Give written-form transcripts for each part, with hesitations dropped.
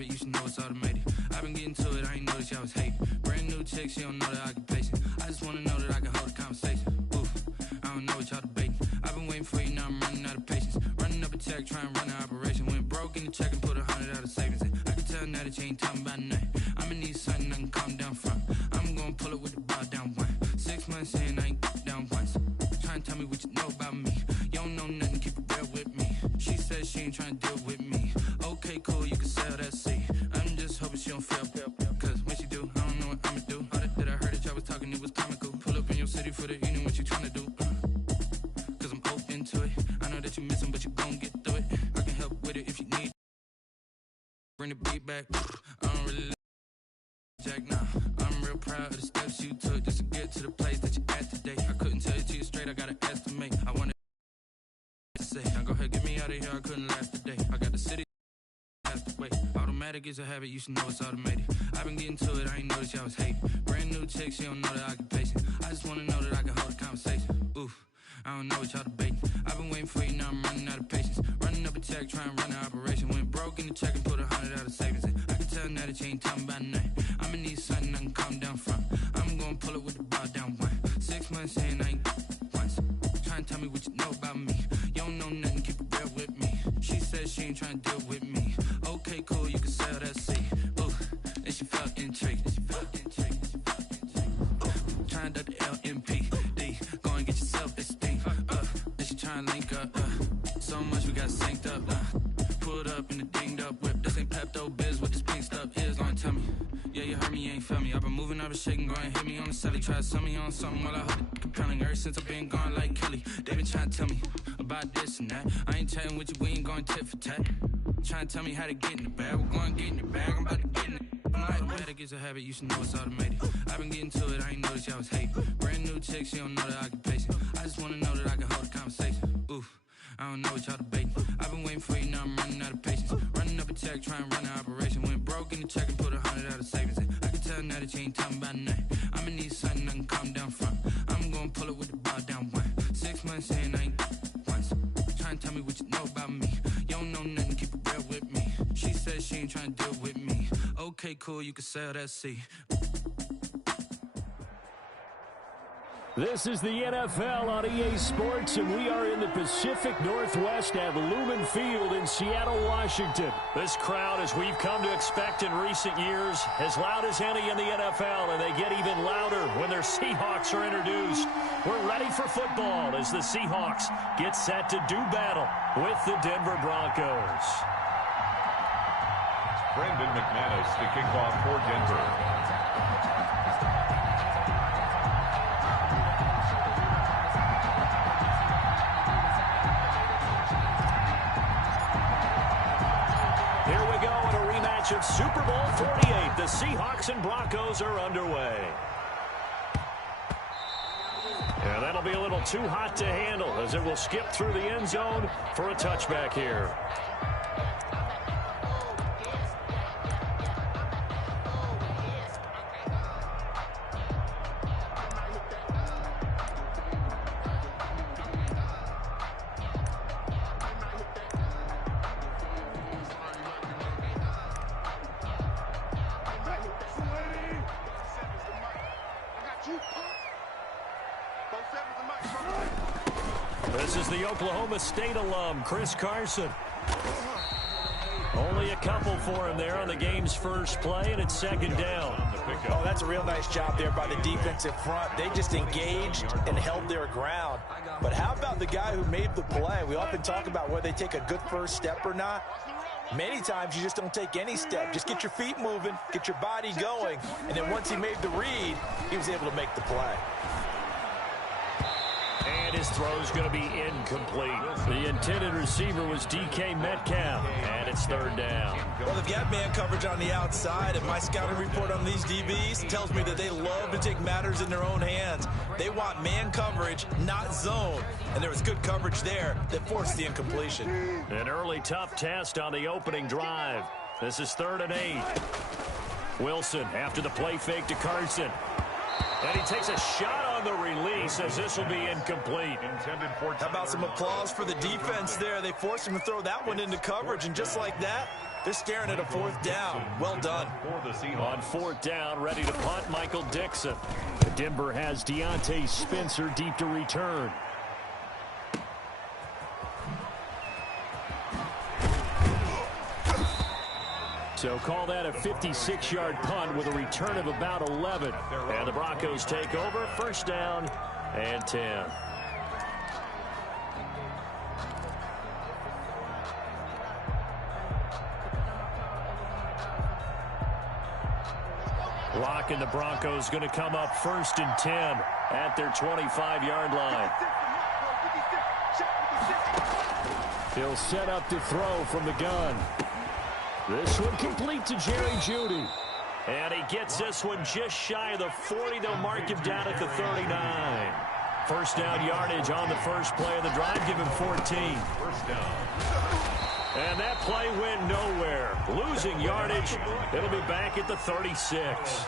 You should know it's automated. I've been getting to it, I ain't noticed y'all was hating. Brand new chick, she don't know the occupation. I just wanna know that I can hold a conversation. Oof, I don't know what y'all debating. I've been waiting for you, now I'm running out of patience. Running up a check, trying to run an operation. Went broke in the check and put 100 out of savings in. I can tell now that you ain't talking about nothing. I'ma need something I can calm down from. I'm gonna pull it with the bar down one. 6 months in, I ain't down once. Trying to tell me what you know about me. You don't know nothing, keep it real with me. She says she ain't trying to deal with me. Okay, cool, you can sell that seat. I'm just hoping she don't fail. Cause when she do, I don't know what I'ma do. All that I heard that y'all was talking, it was comical. Pull up in your city for the evening, what you tryna do? Cause I'm open to it. I know that you miss him, but you gon' get through it. I can help with it if you need. Bring the beat back. I don't really like Jack now. I'm real proud of the steps you took just to get to the place that you're at today. I couldn't tell you to you straight, I gotta estimate. I wanna say, now go ahead, get me out of here, I couldn't last today. I got the city. Automatic is a habit, you should know it's automated. I've been getting to it, I ain't noticed y'all was hating. Brand new chick, she don't know the occupation. I just wanna know that I can hold a conversation. Oof, I don't know what y'all debating. I've been waiting for you, now I'm running out of patience. Running up a check, trying to run an operation. Went broke in the check and put 100 out of savings in. I can tell now that you ain't talking about nothing. I'ma need something I can calm down from. I'm gonna pull it with the bar down one. 6 months in, I ain't once. Trying to tell me what you know about me. You don't know nothing, keep it real with me. She says she ain't trying to deal with me. Okay, cool, you can sell that seat. Ooh, and she felt intrigued. Trying to the LMPD. Go and get your self-esteem. Then she trying to link up. So much we got synced up. Pulled up in the dinged up whip. This ain't Pepto-Biz, what this pink stuff is. Long tell me. Yeah, you heard me, you ain't felt me. I've been moving, I've been shaking, go and hit me on the celly. Try to sell me on something while I hold it compelling. Ever since I've been gone like Kelly, they been trying to tell me about this and that. I ain't chatting with you, we ain't going tit for tat. Trying to tell me how to get in the bag. We're going to get in the bag, I'm about to get in it. Automatic is a habit, you should know it's automated. I've been getting to it, I ain't noticed y'all was hating. Brand new chick, she don't know the occupation. I just wanna know that I can hold a conversation. Oof, I don't know what y'all debating. I've been waiting for you, now I'm running out of patience. Running up a check, trying to run an operation. Went broke in the check and put 100 out of savings in. I can tell now that you ain't talking about nothing. I'ma need something I can calm down from. I'm gonna pull it with the bar down one. 6 months in, I ain't once. Trying to tell me what you know about me. You don't know nothing, keep it real with me. She says she ain't trying to deal with me. Okay, cool, you can sell that seat. This is the NFL on EA Sports, and we are in the Pacific Northwest at Lumen Field in Seattle, Washington. This crowd, as we've come to expect in recent years, as loud as any in the NFL, and they get even louder when their Seahawks are introduced. We're ready for football as the Seahawks get set to do battle with the Denver Broncos. Brandon McManus to kick off for Denver. Of Super Bowl 48, the Seahawks and Broncos are underway. And that'll be a little too hot to handle as it will skip through the end zone for a touchback here. This is the Oklahoma State alum, Chris Carson. Only a couple for him there on the game's first play, and it's second down. Oh, that's a real nice job there by the defensive front. They just engaged and held their ground. But how about the guy who made the play? We often talk about whether they take a good first step or not. Many times you just don't take any step. Just get your feet moving, get your body going, and then once he made the read, he was able to make the play. And his throw's going to be incomplete. The intended receiver was DK Metcalf, and it's third down. Well, they've got man coverage on the outside, and my scouting report on these DBs tells me that they love to take matters in their own hands. They want man coverage, not zone. And there was good coverage there that forced the incompletion. An early tough test on the opening drive. This is 3rd and 8. Wilson after the play fake to Carson. And he takes a shot on the release as this will be incomplete. How about some applause for the defense there? They forced him to throw that one into coverage, and just like that, they're staring at a 4th down. Well done. On 4th down, ready to punt, Michael Dixon. Denver has Deontay Spencer deep to return. So call that a 56-yard punt with a return of about 11. And the Broncos take over, 1st down and 10. Lock and the Broncos going to come up 1st and 10 at their 25-yard line. He'll set up to throw from the gun. This one complete to Jerry Jeudy. And he gets this one just shy of the 40. They'll mark him down at the 39. 1st down yardage on the first play of the drive. Give him 14. 1st down. And that play went nowhere. Losing yardage. It'll be back at the 36.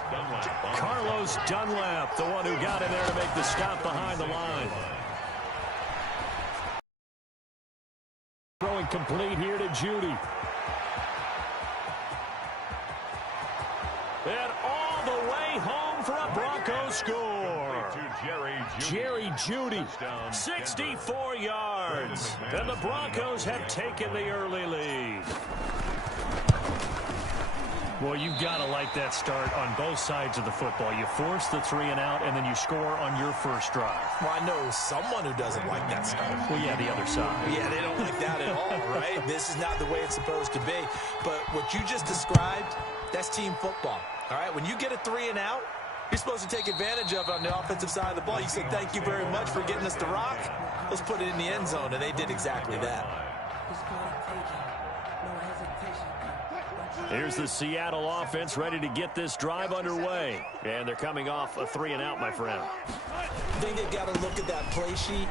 Carlos Dunlap, the one who got in there to make the stop behind the line. Throwing complete here to Jeudy. And all the way home for a Broncos score. Jerry Jeudy, 64 yards. And the Broncos have taken the early lead. Well, you've got to like that start on both sides of the football. You force the 3 and out, and then you score on your first drive. Well, I know someone who doesn't like that start. Well, yeah, the other side. Yeah, they don't like that at all, right? This is not the way it's supposed to be. But what you just described, that's team football, all right? When you get a 3 and out, you're supposed to take advantage of it on the offensive side of the ball. You say, thank you very much for getting us the rock. Let's put it in the end zone, and they did exactly that. Here's the Seattle offense ready to get this drive underway. And they're coming off a 3 and out, my friend. I think they've got to look at that play sheet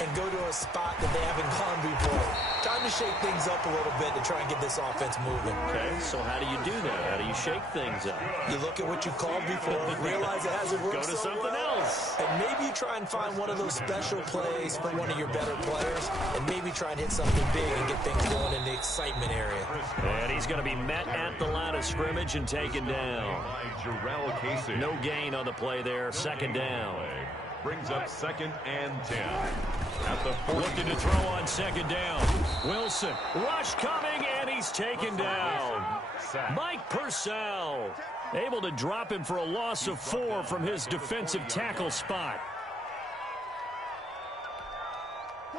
and go to a spot that they haven't gone before. Time to shake things up a little bit to try and get this offense moving. Okay, so how do you do that? How do you shake things up? You look at what you called before, realize it hasn't worked Go to so something well, else. and maybe you try and find one of those special plays for one of your better players, and maybe try and hit something big and get things going in the excitement area. And he's going to be met at the line of scrimmage and taken down. No gain on the play there, 2nd down. Brings up 2nd and 10. At the 40. Looking to throw on 2nd down. Wilson, rush coming, and he's taken down. Mike Purcell able to drop him for a loss of 4 from his defensive tackle spot.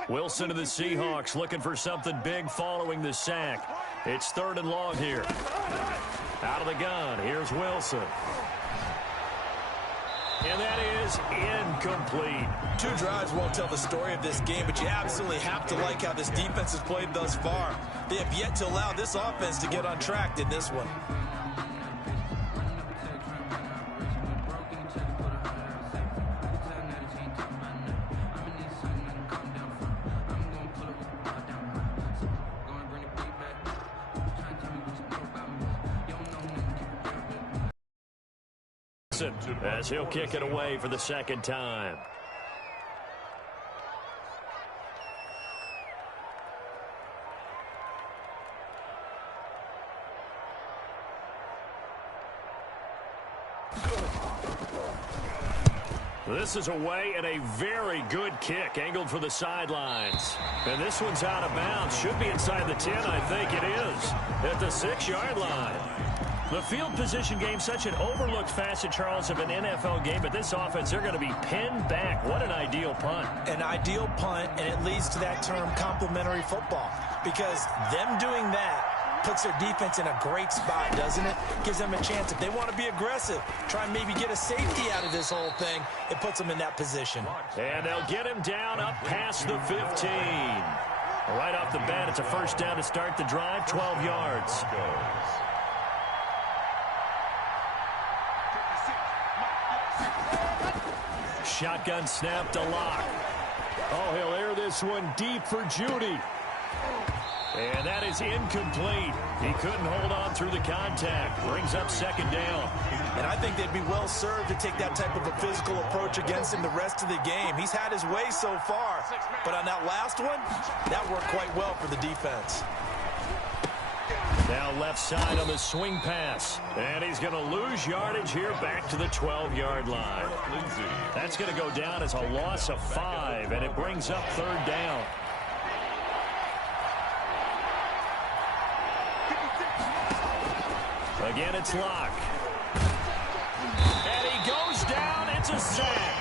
Wilson of the Seahawks looking for something big following the sack. It's 3rd and long here. Out of the gun, here's Wilson. And that is incomplete. 2 drives won't tell the story of this game, but you absolutely have to like how this defense has played thus far. They have yet to allow this offense to get on track in this one. As he'll kick it away for the 2nd time. This is away and a very good kick angled for the sidelines. And this one's out of bounds. Should be inside the 10, I think it is. At the 6-yard line. The field position game, such an overlooked facet, Charles, of an NFL game. But this offense, they're going to be pinned back. What an ideal punt. An ideal punt, and it leads to that term complementary football. Because them doing that puts their defense in a great spot, doesn't it? Gives them a chance. If they want to be aggressive, try and maybe get a safety out of this whole thing, it puts them in that position. And they'll get him down up past the 15. Right off the bat, it's a first down to start the drive, 12 yards. Shotgun snap to Locke. Oh, he'll air this one deep for Judy. And that is incomplete. He couldn't hold on through the contact. Brings up second down. And I think they'd be well served to take that type of a physical approach against him the rest of the game. He's had his way so far. But on that last one, that worked quite well for the defense. Now left side on the swing pass. And he's going to lose yardage here back to the 12-yard line. That's going to go down as a loss of 5, and it brings up third down. Again, it's Locke. And he goes down. It's a sack.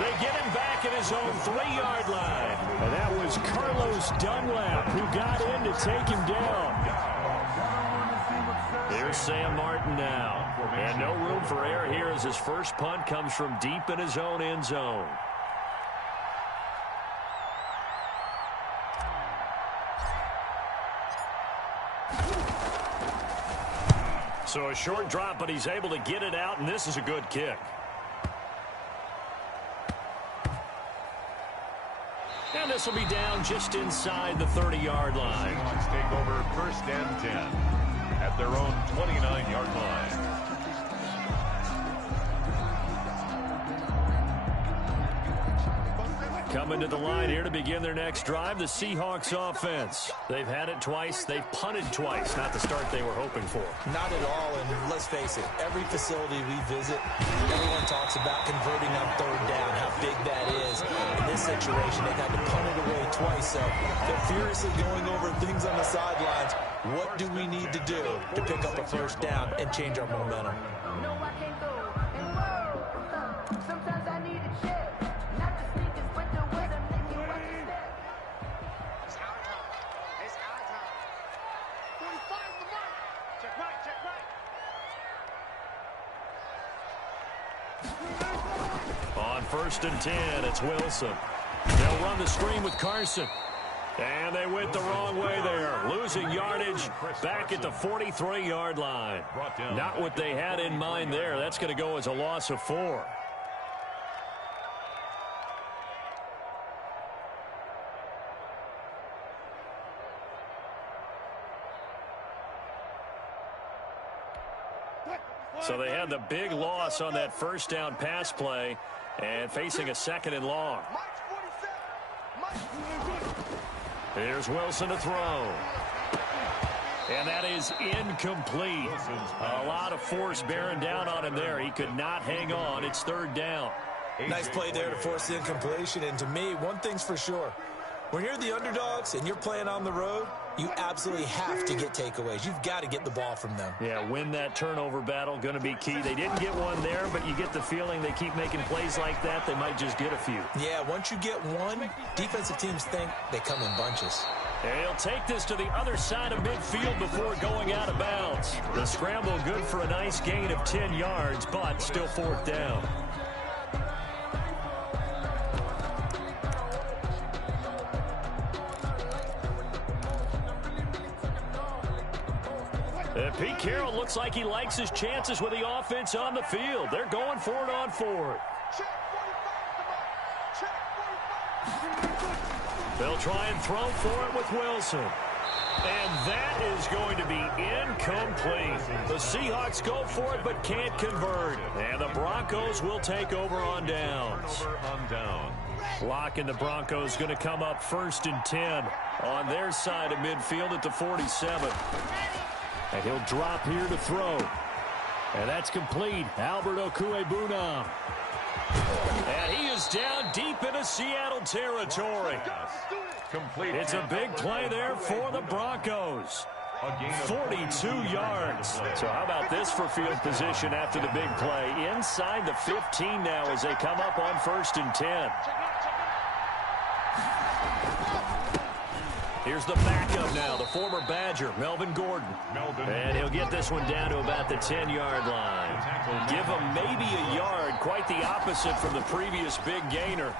They get him back at his own 3-yard line. And that was Carlos Dunlap who got in to take him down. Here's Sam Martin now. And no room for error here as his first punt comes from deep in his own end zone. So a short drop, but he's able to get it out, and this is a good kick. And this will be down just inside the 30-yard line. Seahawks take over first and 10 at their own 29-yard line. Coming to the line here to begin their next drive, the Seahawks offense. They've had it twice. They've punted twice. Not the start they were hoping for. Not at all, and let's face it, every facility we visit, everyone talks about converting on third down, how big that is. In this situation, they've had to punt it away twice, so they're furiously going over things on the sidelines. What do we need to do to pick up a first down and change our momentum? Sometimes I need a check, not the sneakers, but the weather make you watch your step. It's our time. It's our time. 45 the mark. Check right, check right. On first and 10, it's Wilson. They'll run the screen with Carson. And they went the wrong way there, losing yardage back at the 43-yard line. Not what they had in mind there. That's going to go as a loss of 4. So they had the big loss on that first down pass play and facing a second and long. Here's Wilson to throw. And that is incomplete. A lot of force bearing down on him there. He could not hang on. It's third down. Nice play there to force the incompletion. And to me, one thing's for sure. When you're the underdogs and you're playing on the road, you absolutely have to get takeaways. You've got to get the ball from them. Yeah, win that turnover battle, going to be key. They didn't get one there, but you get the feeling they keep making plays like that, they might just get a few. Yeah, once you get one, defensive teams think they come in bunches. And he'll take this to the other side of midfield before going out of bounds. The scramble good for a nice gain of 10 yards, but still fourth down. Pete Carroll looks like he likes his chances with the offense on the field. They're going for it on fourth. They'll try and throw for it with Wilson. And that is going to be incomplete. The Seahawks go for it but can't convert. And the Broncos will take over on downs. Locke and the Broncos going to come up first and 10 on their side of midfield at the 47. And he'll drop here to throw. And that's complete. Albert Okwuegbunam. And he is down deep into Seattle territory. It's a big play there for the Broncos. 42 yards. So how about this for field position after the big play? Inside the 15 now as they come up on first and 10. Here's the backup now, the former Badger, Melvin Gordon. And he'll get this one down to about the 10-yard line. Give him maybe a yard, quite the opposite from the previous big gainer.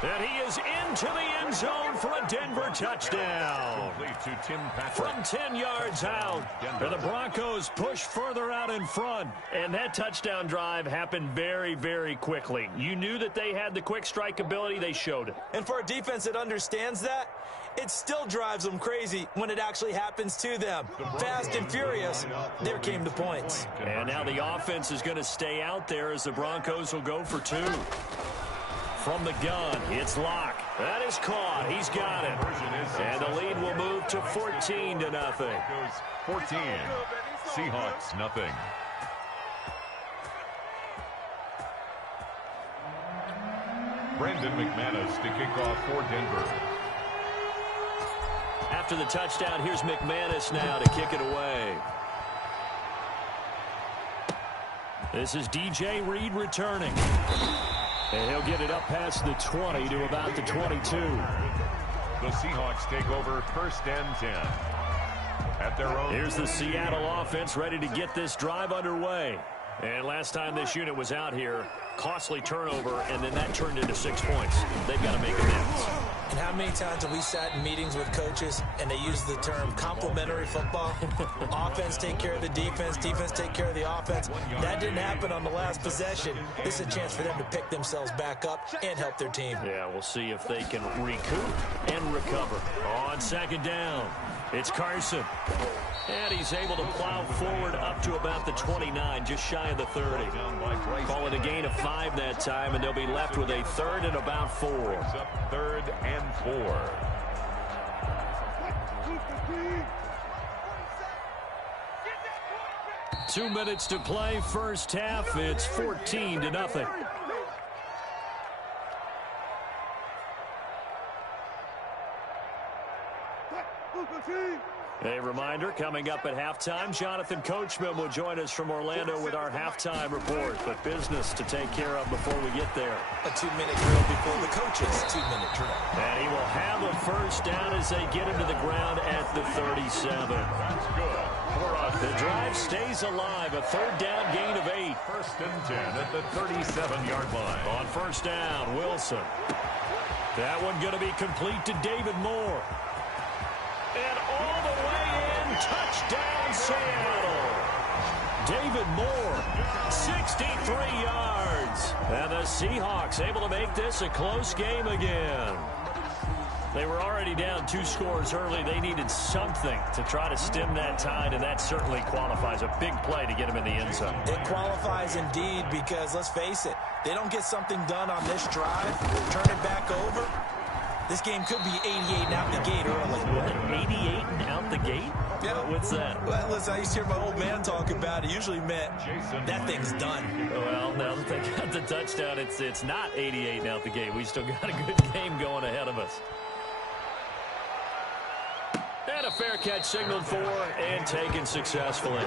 And he is into the end zone for a Denver touchdown. From 10 yards out, and the Broncos push further out in front. And that touchdown drive happened very, very quickly. You knew that they had the quick strike ability. They showed it. And for a defense that understands that, it still drives them crazy when it actually happens to them. Fast and furious, there came the points. And now the offense is going to stay out there as the Broncos will go for 2. From the gun, it's Locke. That is caught. He's got it. And the lead will move to 14-0. 14. Seahawks, nothing. Brandon McManus to kick off for Denver. After the touchdown, here's McManus now to kick it away. This is DJ Reed returning. And he'll get it up past the 20 to about the 22. The Seahawks take over 1st and 10. At their own. Here's the Seattle offense ready to get this drive underway. And last time this unit was out here, costly turnover, and then that turned into 6 points. They've got to make amends. And how many times have we sat in meetings with coaches and they use the term complementary football? Offense take care of the defense, defense take care of the offense. That didn't happen on the last possession. This is a chance for them to pick themselves back up and help their team. Yeah, we'll see if they can recoup and recover. On 2nd down, it's Carson. And he's able to plow forward up to about the 29, just shy of the 30. Call it a gain of 5 that time, and they'll be left with a 3rd and about 4. 3rd and 4. Two minutes to play, first half. It's 14-0. A reminder, coming up at halftime, Jonathan Coachman will join us from Orlando with our halftime report. But business to take care of before we get there. A 2-minute drill before the coach's 2-minute drill. And he will have a first down as they get him to the ground at the 37. That's good. The drive stays alive, a 3rd down gain of 8. 1st and 10 at the 37-yard line. On first down, Wilson. That one going to be complete to David Moore. And all the way in, touchdown Seattle. David Moore, 63 yards. And the Seahawks able to make this a close game again. They were already down 2 scores early. They needed something to try to stem that tide, and that certainly qualifies. A big play to get him in the end zone. It qualifies indeed because, let's face it, they don't get something done on this drive, turn it back over. This game could be 88 and out the gate early. 88 and out the gate? Yeah. What's that? Well, listen, I used to hear my old man talk about it. Usually meant that thing's done. Well, now that they got the touchdown, it's not 88 and out the gate. We still got a good game going ahead of us. And a fair catch signaled for and taken successfully.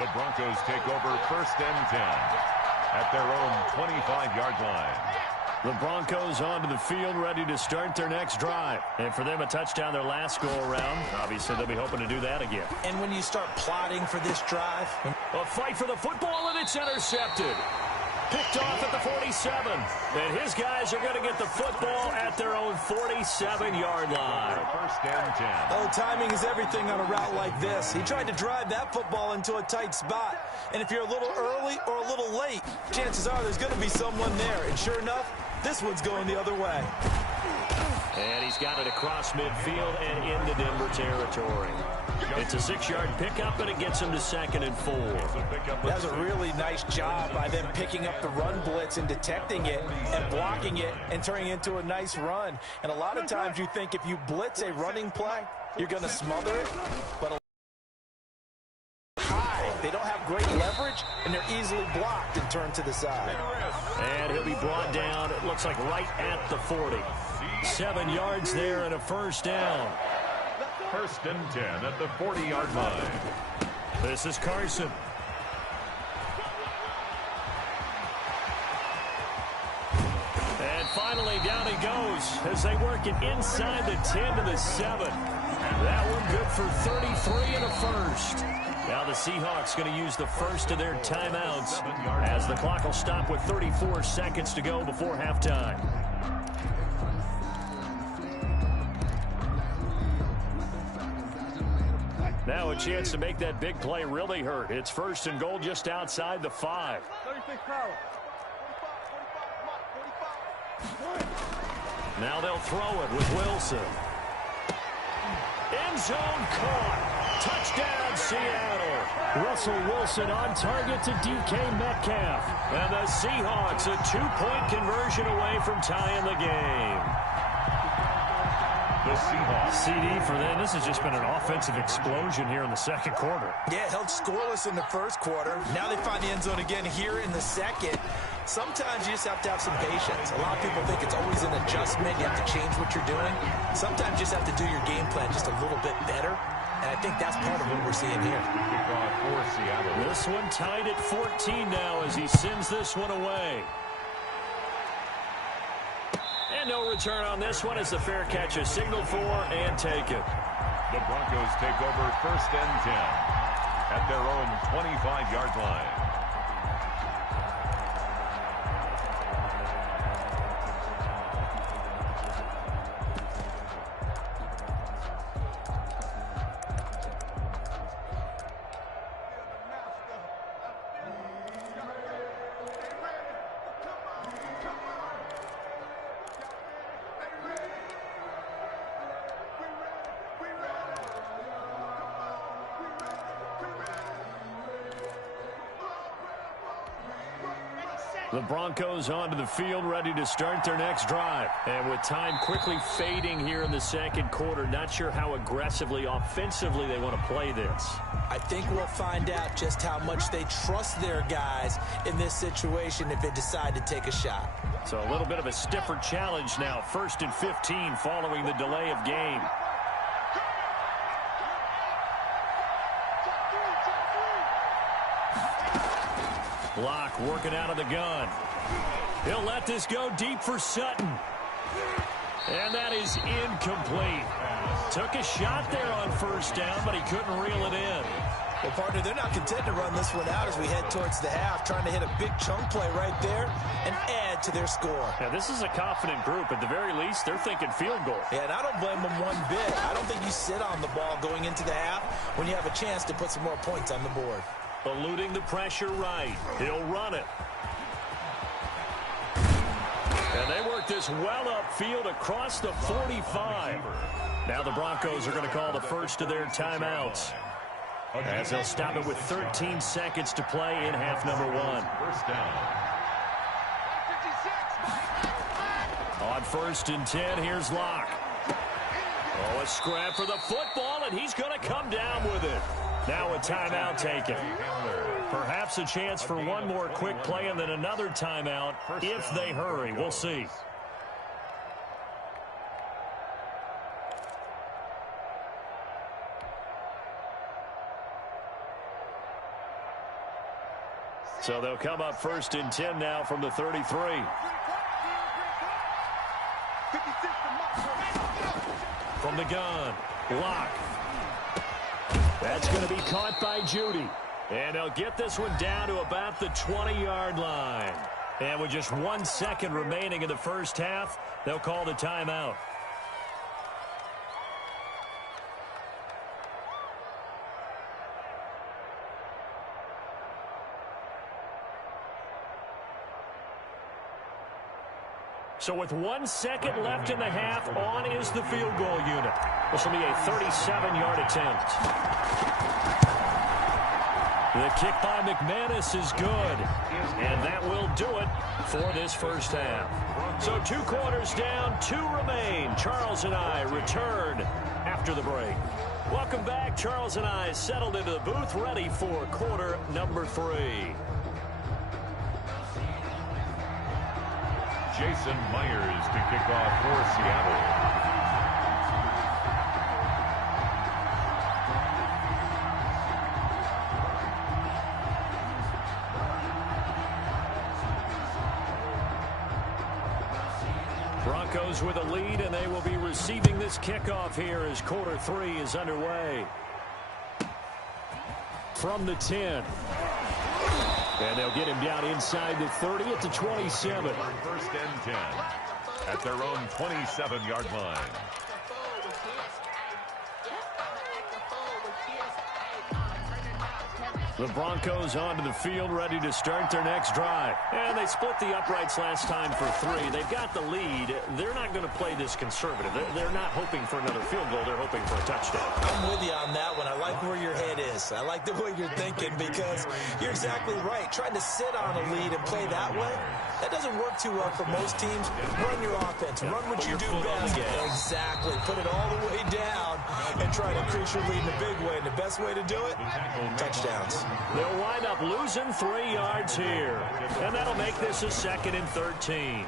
The Broncos take over 1st and 10 at their own 25-yard line. The Broncos onto the field, ready to start their next drive. And for them, a touchdown their last go-around. Obviously, they'll be hoping to do that again. And when you start plotting for this drive... A fight for the football, and it's intercepted. Picked off at the 47. And his guys are going to get the football at their own 47-yard line. 1st and 10. Oh, timing is everything on a route like this. He tried to drive that football into a tight spot. And if you're a little early or a little late, chances are there's going to be someone there. And sure enough, this one's going the other way. And he's got it across midfield and into Denver territory. It's a 6-yard pickup, and it gets him to 2nd and 4. That was a really nice job by them picking up the run blitz and detecting it and blocking it and turning it into a nice run. And a lot of times you think if you blitz a running play, you're going to smother it. But they don't have great leverage, and they're easily blocked and turned to the side. And he'll be brought down, it looks like right at the 40. 7 yards there and a first down. 1st and 10 at the 40-yard line. This is Carson. And finally down he goes as they work it inside the 10 to the 7. That one good for 33 and a first. Now the Seahawks going to use the first of their timeouts as the clock will stop with 34 seconds to go before halftime. Now a chance to make that big play really hurt. It's first and goal just outside the 5. Now they'll throw it with Wilson. End zone caught. Touchdown, Seattle. Russell Wilson on target to DK Metcalf. And the Seahawks a 2-point conversion away from tying the game. The Seahawks. CD for them. This has just been an offensive explosion here in the second quarter. Yeah, held scoreless in the first quarter. Now they find the end zone again here in the second. Sometimes you just have to have some patience. A lot of people think it's always an adjustment. You have to change what you're doing. Sometimes you just have to do your game plan just a little bit better. And I think that's part of what we're seeing here. Kickoff for Seattle. This one tied at 14 now as he sends this one away. And no return on this one as the fair catch is signaled for and taken. The Broncos take over first and 10 at their own 25-yard line. The Broncos onto the field, ready to start their next drive. And with time quickly fading here in the second quarter, not sure how aggressively, offensively they want to play this. I think we'll find out just how much they trust their guys in this situation if they decide to take a shot. So a little bit of a stiffer challenge now. First and 15 following the delay of game. Block working out of the gun. He'll let this go deep for Sutton. And that is incomplete. Took a shot there on first down, but he couldn't reel it in. Well, partner, they're not content to run this one out as we head towards the half, trying to hit a big chunk play right there and add to their score. Now, this is a confident group. At the very least, they're thinking field goal. Yeah, and I don't blame them one bit. I don't think you sit on the ball going into the half when you have a chance to put some more points on the board. Eluding the pressure right. He'll run it. And they work this well upfield across the 45. Now the Broncos are going to call the first of their timeouts, as they'll stop it with 13 seconds to play in half number 1. First down. On first and 10, here's Locke. Oh, a scrap for the football, and he's going to come down with it. Now a timeout taken. Perhaps a chance for one more quick play and then another timeout if they hurry. We'll see. So they'll come up first and 10 now from the 33. From the gun, Locke. That's going to be caught by Judy. And they'll get this one down to about the 20-yard line. And with just 1 second remaining in the first half, they'll call the timeout. So with 1 second left in the half, on is the field goal unit. This will be a 37-yard attempt. The kick by McManus is good. And that will do it for this first half. So 2 quarters down, 2 remain. Charles and I return after the break. Welcome back. Charles and I settled into the booth, ready for quarter number 3. Jason Myers to kick off for Seattle. Broncos with a lead, and they will be receiving this kickoff here as quarter 3 is underway. From the 10. And they'll get him down inside the 30 at the 27. First and 10 at their own 27-yard line. The Broncos onto the field, ready to start their next drive. And they split the uprights last time for 3. They've got the lead. They're not going to play this conservative. They're not hoping for another field goal. They're hoping for a touchdown. I'm with you on that one. I like where your head is. I like the way you're thinking because you're exactly right. Trying to sit on a lead and play that way, that doesn't work too well for most teams. Run your offense. Run what you do best. Exactly. Put it all the way down and try to increase your lead in a big way. And the best way to do it, touchdowns. They'll wind up losing 3 yards here. And that'll make this a 2nd and 13.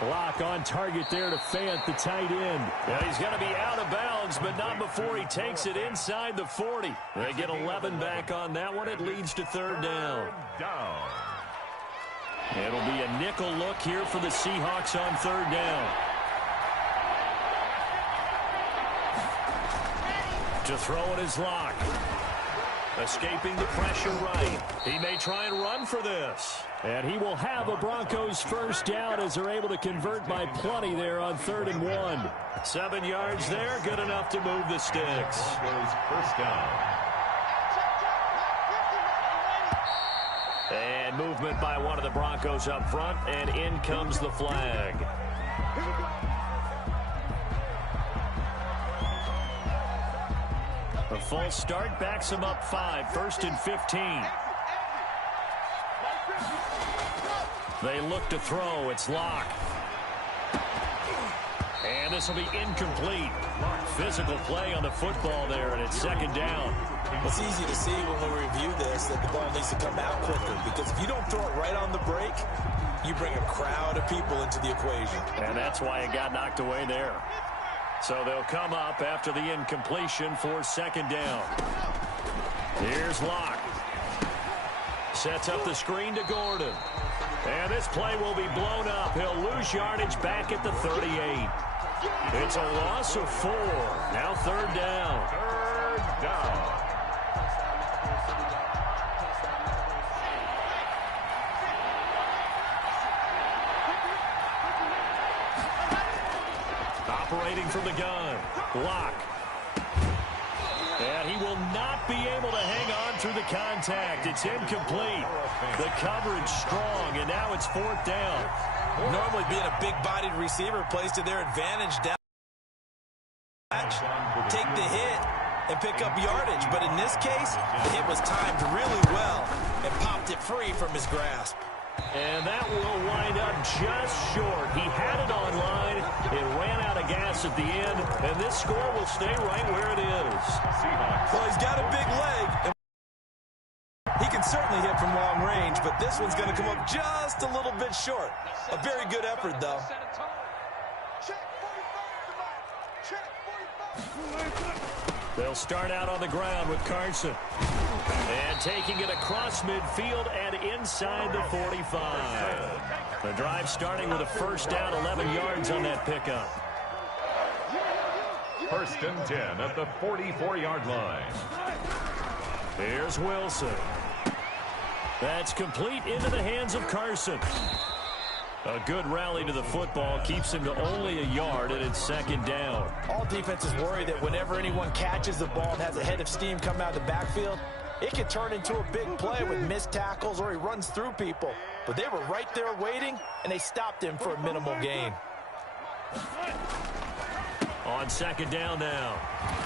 Block on target there to Fant, the tight end. Yeah, he's going to be out of bounds, but not before he takes it inside the 40. They get 11 back on that one. It leads to 3rd down. It'll be a nickel look here for the Seahawks on 3rd down. To throw it is Locke. Escaping the pressure right. He may try and run for this. And he will have a Broncos first down as they're able to convert by plenty there on 3rd and 1. 7 yards there, good enough to move the sticks. First down. And movement by one of the Broncos up front, and in comes the flag. A false start backs him up 5, 1st and 15. They look to throw. It's Locke. And this will be incomplete. Physical play on the football there, and it's 2nd down. It's easy to see when we review this that the ball needs to come out quicker because if you don't throw it right on the break, you bring a crowd of people into the equation. And that's why it got knocked away there. So they'll come up after the incompletion for 2nd down. Here's Locke. Sets up the screen to Gordon. And this play will be blown up. He'll lose yardage back at the 38. It's a loss of 4. Now 3rd down. 3rd down. Operating from the gun. Locke. And he will not be able to hang on through the contact. It's incomplete. The coverage strong, and now it's 4th down. Normally being a big-bodied receiver plays to their advantage down. Take the hit and pick up yardage. But in this case, the hit was timed really well and popped it free from his grasp. And that will wind up just short. He had it on line. It ran out of gas at the end, and this score will stay right where it is. Well, he's got a big leg. He can certainly hit from long range, but this one's going to come up just a little bit short. A very good effort, though. They'll start out on the ground with Carson. And taking it across midfield and inside the 45. The drive starting with a first down, 11 yards on that pickup. 1st and 10 at the 44-yard line. Here's Wilson. That's complete into the hands of Carson. A good rally to the football keeps him to only a yard, and it's 2nd down. All defenses worry that whenever anyone catches the ball and has a head of steam come out of the backfield, it can turn into a big play with missed tackles or he runs through people. But they were right there waiting, and they stopped him for a minimal gain. On 2nd down now,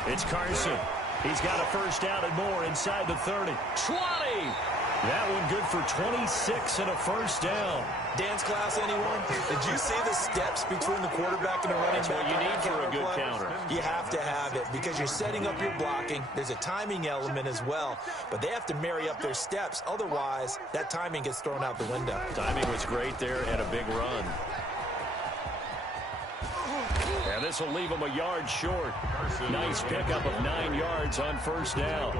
it's Carson. He's got a first down and more inside the 30. 20! That one good for 26 and a first down. Dance class, anyone? Did you see the steps between the quarterback and the running back? That's what you need for a good counter. You have to have it because you're setting up your blocking. There's a timing element as well, but they have to marry up their steps. Otherwise, that timing gets thrown out the window. Timing was great there and a big run. And this will leave him a yard short. Nice pickup of 9 yards on first down.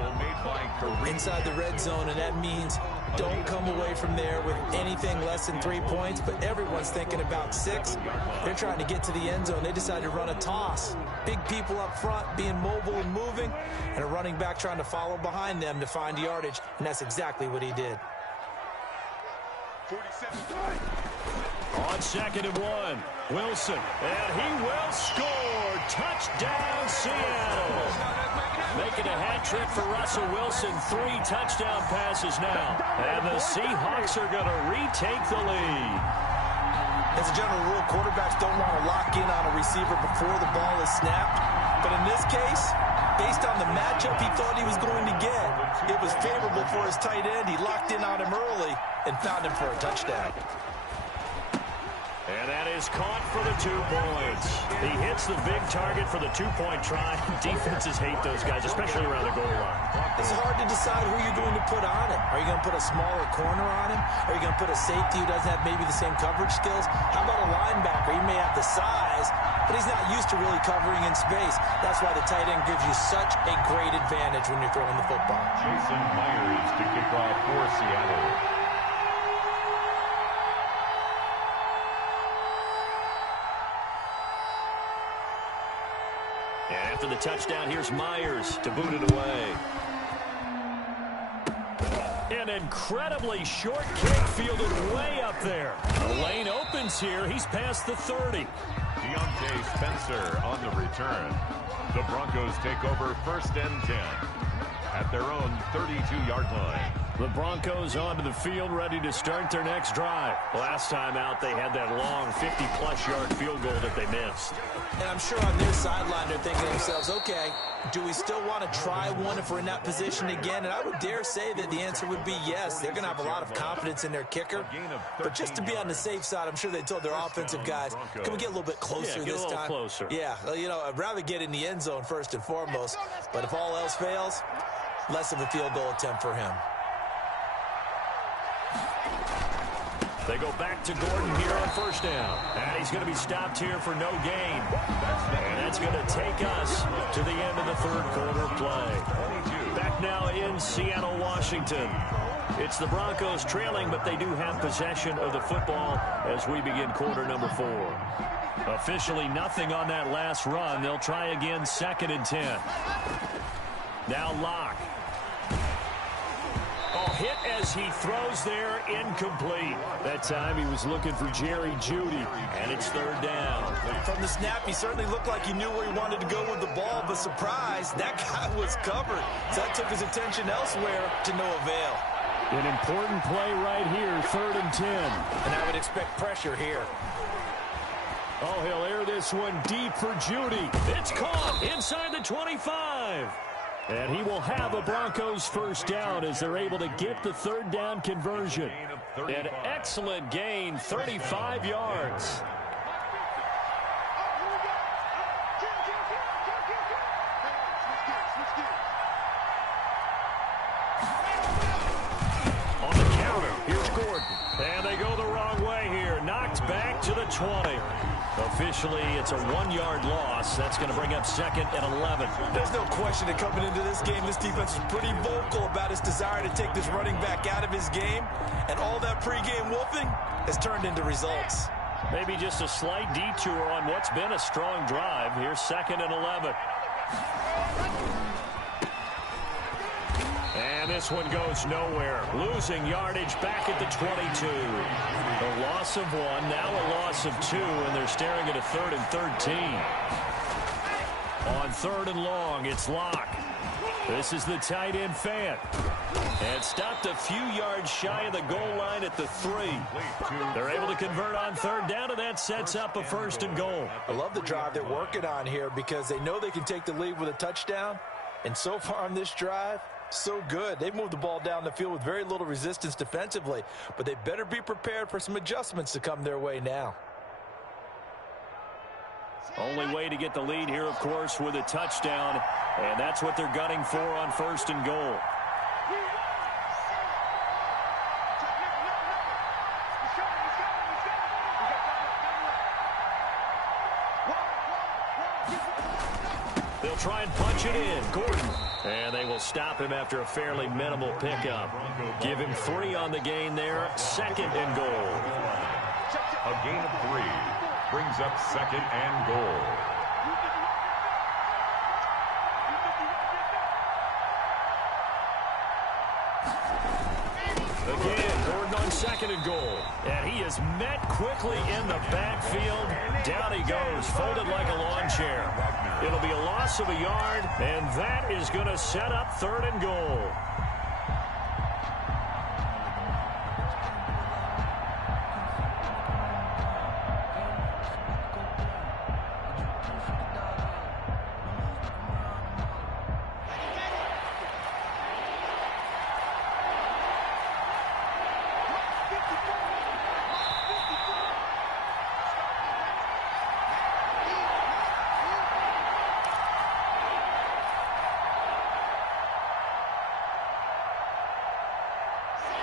Inside the red zone, and that means don't come away from there with anything less than 3 points, but everyone's thinking about 6. They're trying to get to the end zone. They decide to run a toss. Big people up front being mobile and moving, and a running back trying to follow behind them to find yardage, and that's exactly what he did. On 2nd and 1, Wilson, and he will score. Touchdown, Seattle. Making a hat trick for Russell Wilson. 3 touchdown passes now. And the Seahawks are going to retake the lead. As a general rule, quarterbacks don't want to lock in on a receiver before the ball is snapped. But in this case, based on the matchup he thought he was going to get, it was favorable for his tight end. He locked in on him early and found him for a touchdown. And that is caught for the 2 points. He hits the big target for the 2-point try. Defenses hate those guys, especially around the goal line. It's hard to decide who you're going to put on him. Are you going to put a smaller corner on him? Are you going to put a safety who doesn't have maybe the same coverage skills? How about a linebacker? He may have the size, but he's not used to really covering in space. That's why the tight end gives you such a great advantage when you're throwing the football. Jason Myers to kick off for Seattle. And after the touchdown, here's Myers to boot it away. An incredibly short kick fielded way up there. The lane opens here. He's past the 30. Deontay Spencer on the return. The Broncos take over 1st and 10 at their own 32-yard line. The Broncos onto the field, ready to start their next drive. Last time out, they had that long 50-plus yard field goal that they missed. And I'm sure on their sideline, they're thinking to themselves, okay, do we still want to try one if we're in that position again? And I would dare say that the answer would be yes. They're going to have a lot of confidence in their kicker. But just to be on the safe side, I'm sure they told their offensive guys, can we get a little bit closer this time? Closer. Yeah, you know, I'd rather get in the end zone first and foremost. But if all else fails, less of a field goal attempt for him. They go back to Gordon here on 1st down. And he's going to be stopped here for no gain. And that's going to take us to the end of the 3rd quarter play. Back now in Seattle, Washington. It's the Broncos trailing, but they do have possession of the football as we begin quarter number 4. Officially nothing on that last run. They'll try again 2nd and 10. Now Locke. Hit as he throws there, incomplete. That time he was looking for Jerry Jeudy, and it's 3rd down. From the snap, he certainly looked like he knew where he wanted to go with the ball, but surprise, that guy was covered. So that took his attention elsewhere to no avail. An important play right here, 3rd and 10. And I would expect pressure here. Oh, he'll air this one deep for Jeudy. It's caught inside the 25. And he will have a Broncos 1st down as they're able to get the 3rd down conversion. An excellent gain, 35 yards. On the counter, here's Gordon. And they go the wrong way here. Knocked back to the 20. Officially, it's a 1-yard loss. That's going to bring up 2nd and 11. There's no question that coming into this game, this defense is pretty vocal about its desire to take this running back out of his game. And all that pregame wolfing has turned into results. Maybe just a slight detour on what's been a strong drive. Here's 2nd and 11. And this one goes nowhere. Losing yardage back at the 22. A loss of 1, now a loss of 2, and they're staring at a 3rd and 13. On 3rd and long, it's Locke. This is the tight end Fant. And stopped a few yards shy of the goal line at the 3. They're able to convert on 3rd down, and that sets up a 1st and goal. I love the drive they're working on here because they know they can take the lead with a touchdown. And so far on this drive, so good. They've moved the ball down the field with very little resistance defensively, but they better be prepared for some adjustments to come their way now. Only way to get the lead here, of course, with a touchdown, and that's what they're gunning for on 1st and goal. They'll try and punch it in. Gordon And they will stop him after a fairly minimal pickup. Give him 3 on the gain there. 2nd and goal. A gain of 3 brings up 2nd and goal. Again, Gordon on 2nd and goal. And he is met quickly in the backfield. Down he goes, folded like a lawn chair. It'll be a loss of a yard, and that is going to set up 3rd and goal.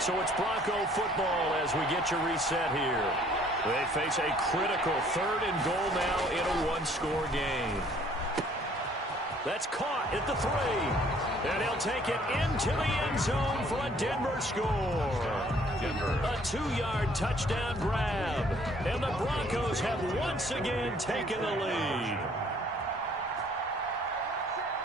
So it's Bronco football as we get you reset here. They face a critical 3rd and goal now in a 1-score game. That's caught at the 3. And he'll take it into the end zone for a Denver score. A 2-yard touchdown grab. And the Broncos have once again taken the lead.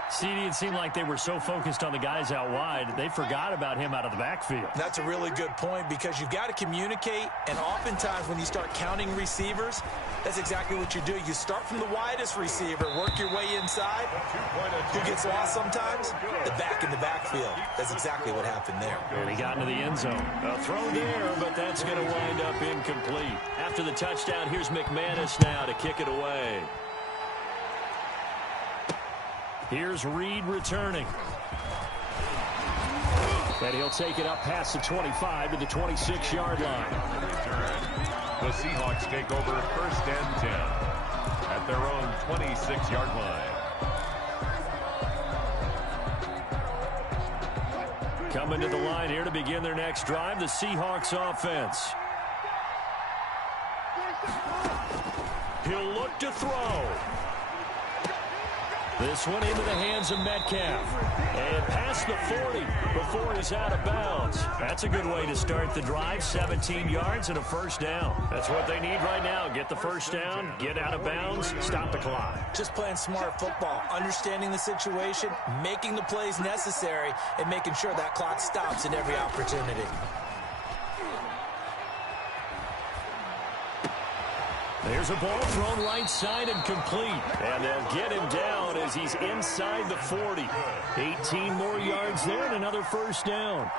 CD, it seemed like they were so focused on the guys out wide, they forgot about him out of the backfield. That's a really good point because you've got to communicate, and oftentimes when you start counting receivers, that's exactly what you do. You start from the widest receiver, work your way inside. Who gets lost sometimes? The back in the backfield. That's exactly what happened there. And he got into the end zone. A throw there, but that's going to wind up incomplete. After the touchdown, here's McManus now to kick it away. Here's Reed returning. And he'll take it up past the 25 to the 26-yard line. The Seahawks take over 1st and 10 at their own 26-yard line. Coming to the line here to begin their next drive, the Seahawks offense. He'll look to throw. This one into the hands of Metcalf. And past the 40 before he's out of bounds. That's a good way to start the drive. 17 yards and a 1st down. That's what they need right now. Get the 1st down, get out of bounds, stop the clock. Just playing smart football, understanding the situation, making the plays necessary, and making sure that clock stops in every opportunity. There's a ball thrown right side and complete. And they'll get him down as he's inside the 40. 18 more yards there and another 1st down.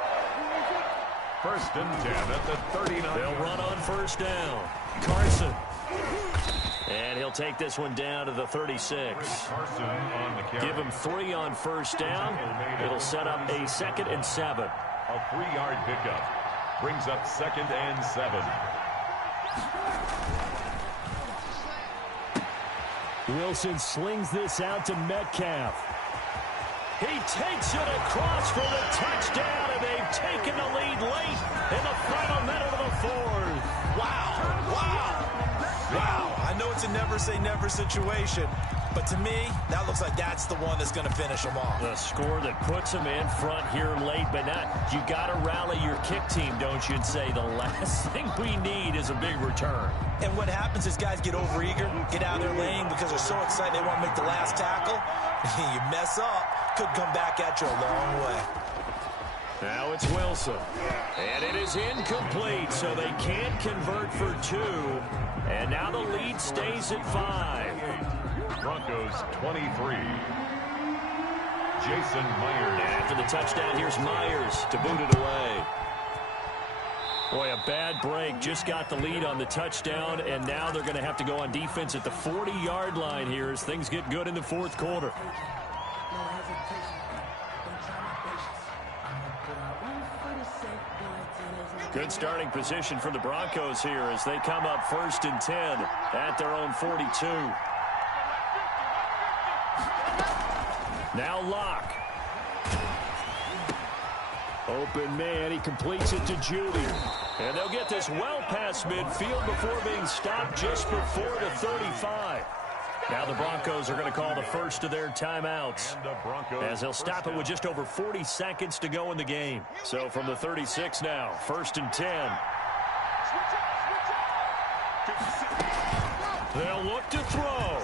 1st and 10 at the 39. They'll run on 1st down. Carson. And he'll take this one down to the 36. Carson on the carry. Give him 3 on 1st down. It'll set up a 2nd and 7. A 3-yard pickup brings up 2nd and 7. Wilson slings this out to Metcalf. He takes it across for the touchdown, and they've taken the lead late in the final minute of the 4th. Wow. Wow. Wow. I know it's a never-say-never situation, but to me, that looks like that's the one that's going to finish them off. The score that puts them in front here late, but not. You got to rally your kick team, don't you, and say the last thing we need is a big return. And what happens is guys get overeager, get out of their lane because they're so excited they want to make the last tackle. You mess up, could come back at you a long way. Now it's Wilson. And it is incomplete, so they can't convert for 2. And now the lead stays at 5. Broncos 23. Jason Myers. After the touchdown, here's Myers to boot it away. Boy, a bad break. Just got the lead on the touchdown, and now they're going to have to go on defense at the 40-yard line here as things get good in the 4th quarter. Good starting position for the Broncos here as they come up 1st and 10 at their own 42. Now Locke. Open man, he completes it to Judy. And they'll get this well past midfield before being stopped just before the 35. Now the Broncos are going to call the first of their timeouts, as they'll stop it with just over 40 seconds to go in the game. So from the 36 now, 1st and 10. They'll look to throw.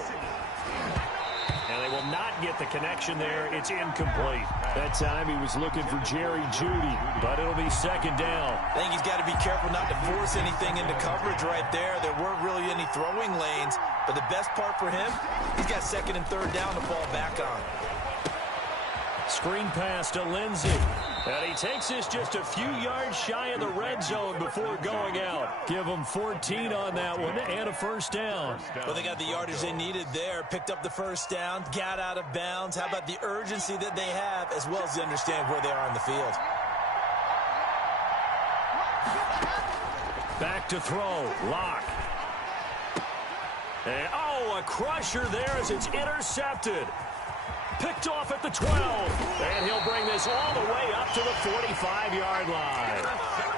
And they will not get the connection there. It's incomplete. That time he was looking for Jerry Jeudy, but it'll be 2nd down. I think he's got to be careful not to force anything into coverage right there. There weren't really any throwing lanes, but the best part for him, he's got 2nd and 3rd down to fall back on. Screen pass to Lindsey. And he takes this just a few yards shy of the red zone before going out. Give him 14 on that one and a 1st down. Well, they got the yardage they needed there. Picked up the 1st down, got out of bounds. How about the urgency that they have, as well as they understand where they are on the field. Back to throw. Lock. And, a crusher there as it's intercepted. Picked off at the 12, and he'll bring this all the way up to the 45-yard line.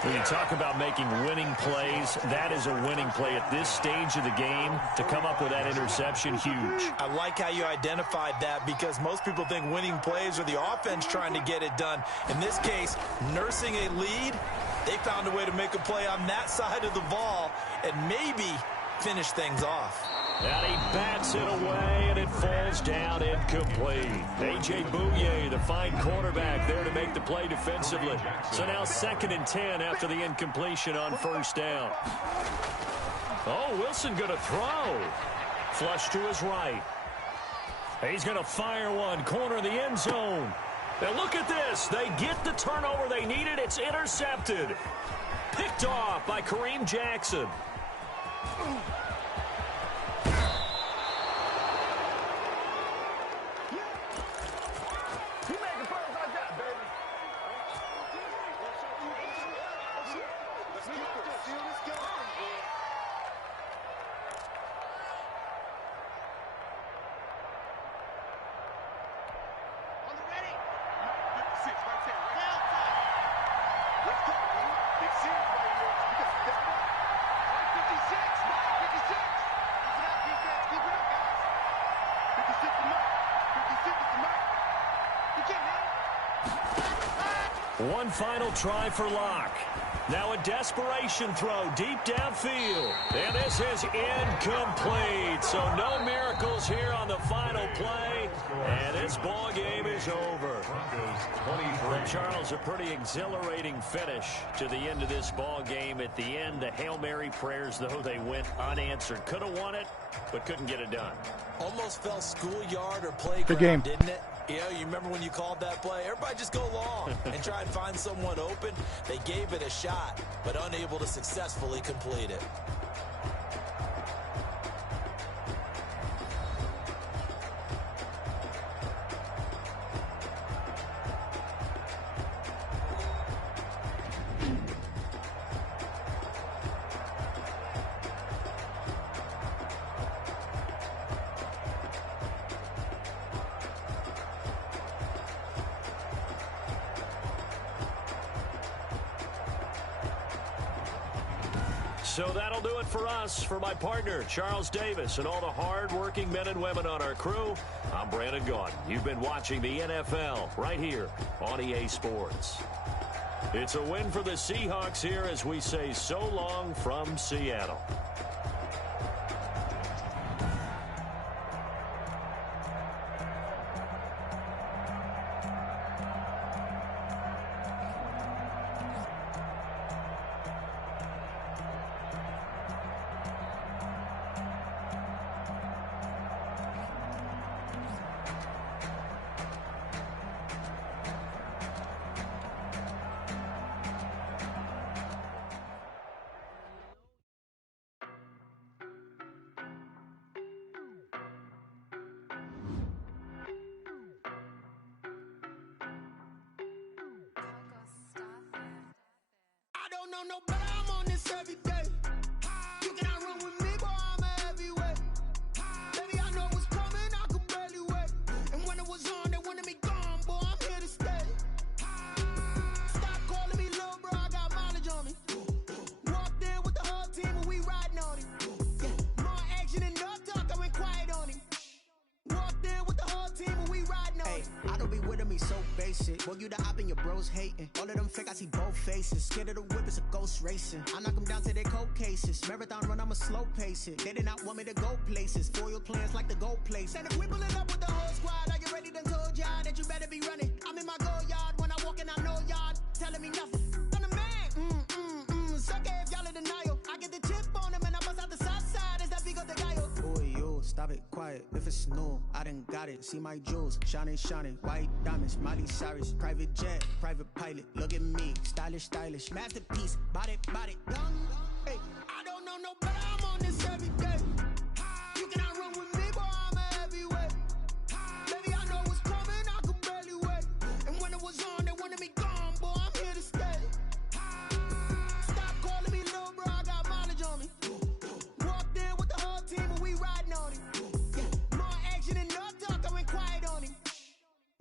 When you talk about making winning plays, that is a winning play at this stage of the game. To come up with that interception, huge. I like how you identified that, because most people think winning plays are the offense trying to get it done. In this case, nursing a lead, they found a way to make a play on that side of the ball and maybe finish things off. And he bats it away, and it falls down incomplete. A.J. Bouye, the fine quarterback, there to make the play defensively. So now 2nd and 10 after the incompletion on 1st down. Oh, Wilson going to throw. Flush to his right. He's going to fire one, corner of the end zone. Now look at this. They get the turnover they needed. It's intercepted. Picked off by Kareem Jackson. One final try for Locke. Now a desperation throw deep downfield. And this is incomplete. So no miracles here on the final play. And this ball game is over. Well, Charles, a pretty exhilarating finish to the end of this ball game. At the end, the Hail Mary prayers, though, they went unanswered. Could have won it, but couldn't get it done. Almost felt schoolyard or playground, didn't it? You know, you remember when you called that play? Everybody just go long and try and find someone open. They gave it a shot, but unable to successfully complete it. So that'll do it for us. For my partner, Charles Davis, and all the hard-working men and women on our crew, I'm Brandon Gaudin. You've been watching the NFL right here on EA Sports. It's a win for the Seahawks here as we say so long from Seattle. No, but I'm on this every day. You cannot run with me, boy, I'm a heavyweight. Baby, I know what's coming, I could barely wait. And when it was on, they wanted me gone, boy, I'm here to stay. Stop calling me little bro, I got mileage on me. Walked in with the whole team and we riding on him. Yeah. More action and no talk, I went quiet on him. Hey, I don't be with me so basic. Boy, you the op and your bros hating. All of them fake, I see both faces. Scared of the whip, it's a ghost racing. I knock them down to their cold cases. Marathon run, I'ma slow pace it. They did not want me to go places. Foil plans like the gold place. And if we pulling up with the whole squad, I get ready to told y'all that you better be running. I'm in my go yard when I walk in, I know y'all telling me nothing. I'm the man. Suck it if y'all in denial. I get the chip on them and I bust out the south side. Is that Vigo de Gallo? Boy, yo, stop it, quiet. If it's new, I done got it. See my jewels, shining, white diamonds, Miley Cyrus, private jet, private pilot. Look at me, stylish, masterpiece, body, young. Hey, I don't know no better. I'm on this every day. You cannot run with me, boy. I'm a heavyweight. Baby, I know what's coming. I could barely wait. And when it was on, they wanted me gone, boy. I'm here to stay. Stop calling me little bro. I got mileage on me. Walked in with the whole team and we riding on it. Yeah, more action and no talk. I went quiet on him.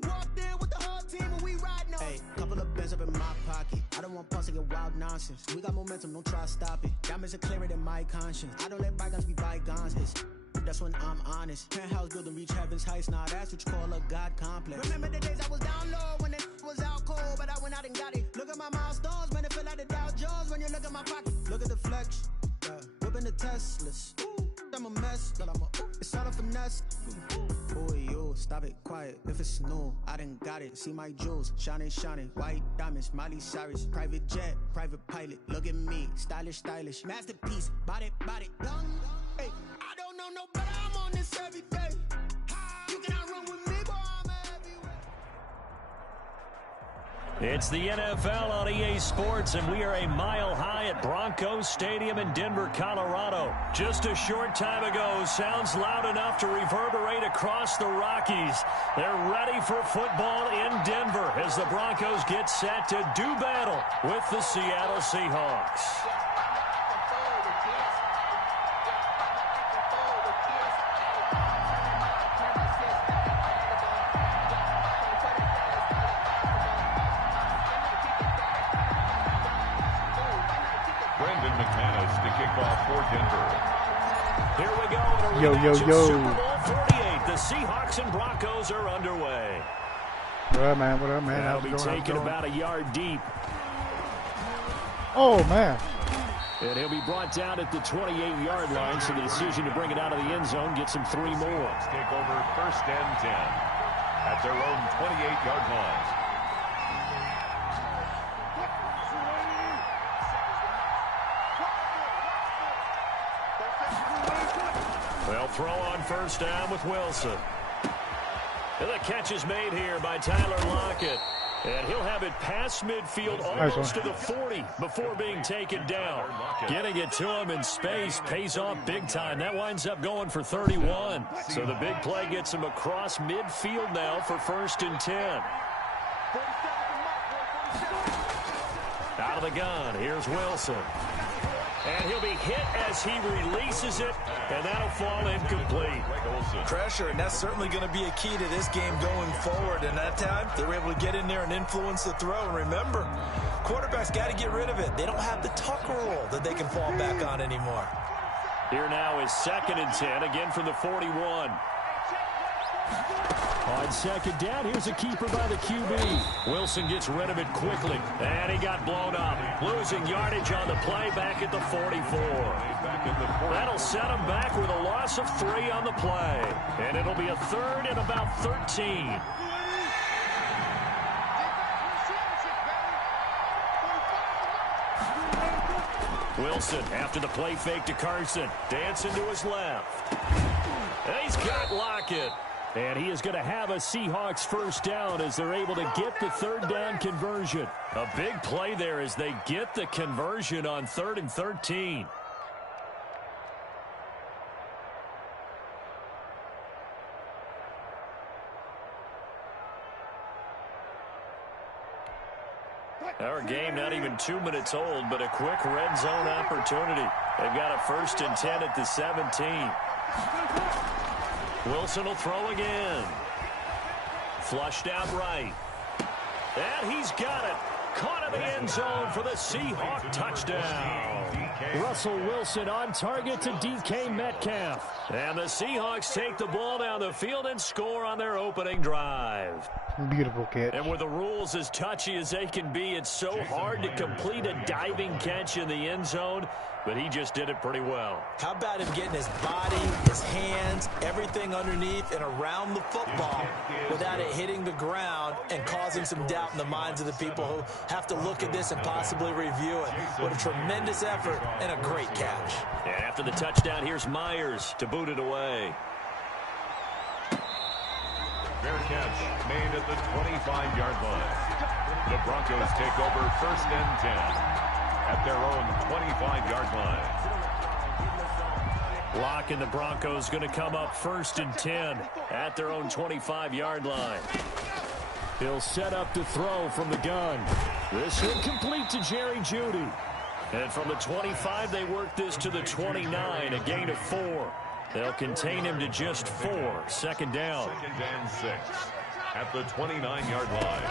Walked in with the whole team and we riding on it. Hey, couple of bands up in my pocket. I don't want pulse to get wild nonsense. We got momentum, don't try to stop it. Diamonds are clearer than my conscience. I don't let bygones be bygones. That's when I'm honest. Penthouse building reach heaven's heights. Now that's what you call a God complex. Remember the days I was down low when it was out cold, but I went out and got it. Look at my milestones, man, it feel like the Dow Jones when you look at my pocket. Look at the flex, whipping the Teslas. I'm a mess, but it's all a finesse. Boy, yo, stop it, quiet. If it's new, I done got it. See my jewels, shining, white diamonds, Miley Cyrus, private jet, private pilot. Look at me, stylish, masterpiece, body, young. Hey, I don't know no better. I'm on this every day. You cannot run with me, boy. I'm a heavyweight. It's the NFL on EA Sports, and we are a mile high at Broncos Stadium in Denver, Colorado. Just a short time ago, sounds loud enough to reverberate across the Rockies. They're ready for football in Denver as the Broncos get set to do battle with the Seattle Seahawks. Here we go. Yo. Super Bowl 48. The Seahawks and Broncos are underway. What up, man? That'll be taken about a yard deep. Oh, man. And he'll be brought down at the 28-yard line, so the decision to bring it out of the end zone gets him 3 more. Take over 1st and 10 at their own 28-yard line. They'll throw on 1st down with Wilson. And the catch is made here by Tyler Lockett. And he'll have it past midfield almost to the 40 before being taken down. Getting it to him in space pays off big time. That winds up going for 31. So the big play gets him across midfield now for 1st and 10. Out of the gun, here's Wilson. And he'll be hit as he releases it, and that'll fall incomplete. Pressure, and that's certainly going to be a key to this game going forward. And that time, they were able to get in there and influence the throw. And remember, quarterbacks got to get rid of it. They don't have the tuck rule that they can fall back on anymore. Here now is 2nd and 10, again from the 41. On 2nd down, here's a keeper by the QB. Wilson gets rid of it quickly, and he got blown up. Losing yardage on the play back at the 44. That'll set him back with a loss of 3 on the play. And it'll be a 3rd and about 13. Wilson, after the play fake to Carson, dancing to his left. And he's got Lockett. And he is going to have a Seahawks 1st down as they're able to get the 3rd down conversion. A big play there as they get the conversion on 3rd and 13. Our game not even 2 minutes old, but a quick red zone opportunity. They've got a 1st and 10 at the 17. Wilson will throw again. Flushed out right. And he's got it. Caught in the end zone for the Seahawk touchdown. Russell Wilson on target to DK Metcalf. And the Seahawks take the ball down the field and score on their opening drive. Beautiful catch. And with the rules as touchy as they can be, it's so hard to complete a diving catch in the end zone, but he just did it pretty well. How about him getting his body, his hands, everything underneath and around the football without it hitting the ground and causing some doubt in the minds of the people who have to look at this and possibly review it. What a tremendous effort and a great catch. And after the touchdown, here's Myers to boot it away. Fair catch made at the 25-yard line. The Broncos take over 1st and 10 at their own 25-yard line. Locke and the Broncos going to come up 1st and 10 at their own 25-yard line. He'll set up to throw from the gun. This will complete to Jerry Jeudy. And from the 25, they work this to the 29, a gain of 4. They'll contain him to just 4. 2nd down. 2nd and 6 at the 29-yard line.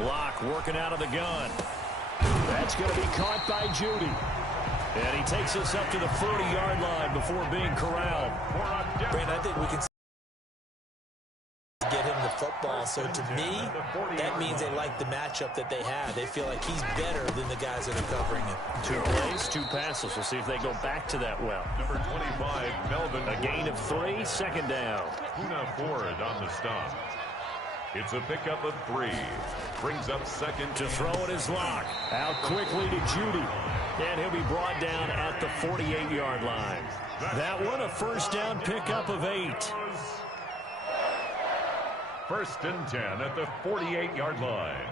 Locke working out of the gun. That's going to be caught by Jeudy. And he takes us up to the 40-yard line before being corralled. Brandon, I think we can get him the football. So to me, that means they like the matchup that they have. They feel like he's better than the guys that are covering him. 2 plays, 2 passes. We'll see if they go back to that well. Number 25, Melvin. A gain of 3, 2nd down. Puna Ford on the stop. It's a pickup of 3. Brings up 2nd. To throw it is Locke. Out quickly to Jeudy. And he'll be brought down at the 48-yard line. That one a 1st down pickup of 8. 1st and 10 at the 48-yard line.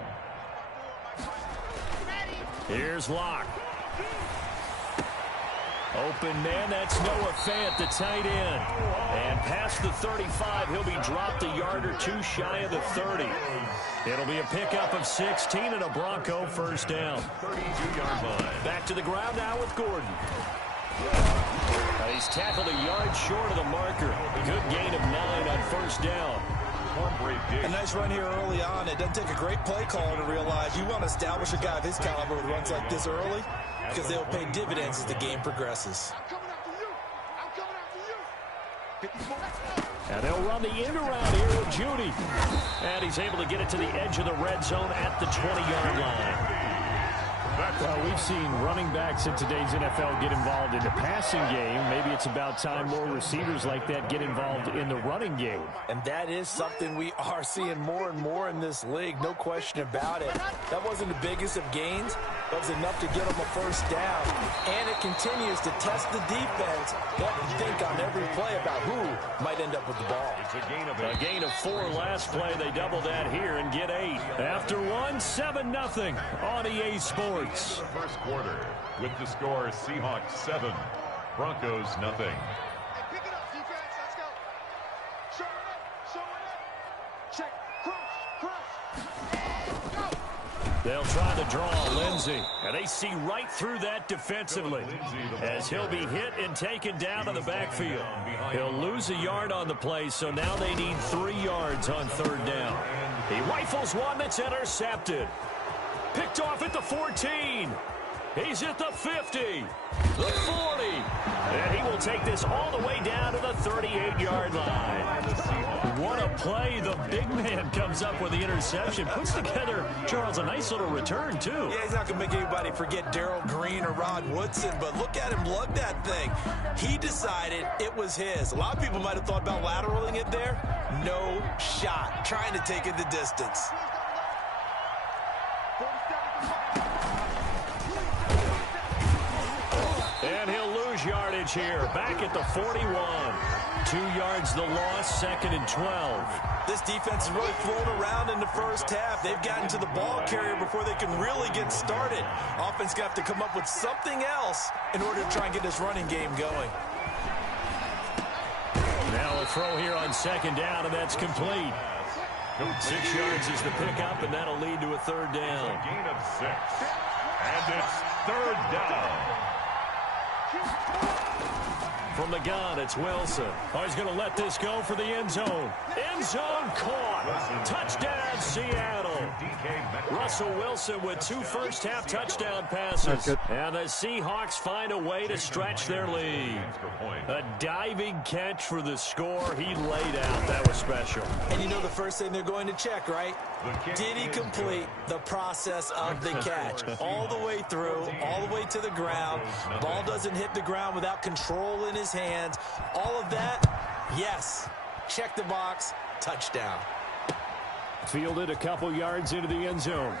Here's Locke. Open man, that's Noah Fant, the tight end. And past the 35, he'll be dropped a yard or 2 shy of the 30. It'll be a pickup of 16 and a Bronco 1st down. 32-yard line. Back to the ground now with Gordon. He's tackled a yard short of the marker. Good gain of 9 on 1st down. A nice run here early on. It doesn't take a great play caller to realize you want to establish a guy of his caliber with runs like this early because they'll pay dividends as the game progresses. And they'll run the end around here with Jeudy. And he's able to get it to the edge of the red zone at the 20-yard line. Well, we've seen running backs in today's NFL get involved in the passing game. Maybe it's about time more receivers like that get involved in the running game. And that is something we are seeing more and more in this league, no question about it. That wasn't the biggest of gains. That was enough to get them a 1st down. And it continues to test the defense. They have to think on every play about who might end up with the ball. It's a gain of 4 last play. They double that here and get 8. After 7-0 on EA Sports. First quarter with the score Seahawks 7, Broncos 0. Pick it up, defense. Let's go. Show it up. Show it up. Check. Cross. Go. They'll try to draw Lindsey. And they see right through that defensively as he'll be hit and taken down to the backfield. He'll lose a yard on the play, so now they need 3 yards on 3rd down. He rifles one that's intercepted. Picked off at the 14. He's at the 50. The 40. And he will take this all the way down to the 38-yard line. What a play. The big man comes up with the interception. Puts together, Charles, a nice little return, too. Yeah, he's not going to make anybody forget Darrell Green or Rod Woodson, but look at him lug that thing. He decided it was his. A lot of people might have thought about lateraling it there. No shot. Trying to take it the distance. And he'll lose yardage here. Back at the 41. 2 yards the loss, 2nd and 12. This defense is really thrown around in the first half. They've gotten to the ball carrier before they can really get started. Offense going to have to come up with something else in order to try and get this running game going. Now a throw here on 2nd down, and that's complete. 6 yards is the pickup, and that'll lead to a 3rd down. A gain of 6. And it's 3rd down. From the gun, it's Wilson. Oh, he's going to let this go for the end zone. End zone caught. Touchdown, Seattle. Russell Wilson with 2 first-half touchdown passes. And the Seahawks find a way to stretch their lead. A diving catch for the score. He laid out. That was special. And you know the first thing they're going to check, right? Did he complete the process of the catch? All the way through, all the way to the ground. Ball doesn't hit the ground without control in his hands. All of that, yes. Check the box. Touchdown. Fielded a couple yards into the end zone.